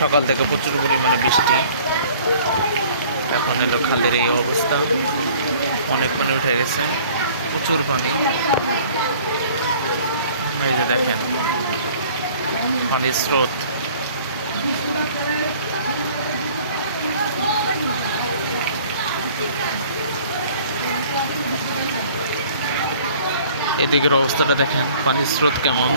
সকাল থেকে প্রচুর পরিমাণে বৃষ্টি। এখন এলো খালের এই অবস্থা, অনেক পানি উঠে গেছে, প্রচুর পানি। এই যে দেখেন পানির স্রোত। এদিকের অবস্থাটা দেখেন, পানির স্রোত কেমন।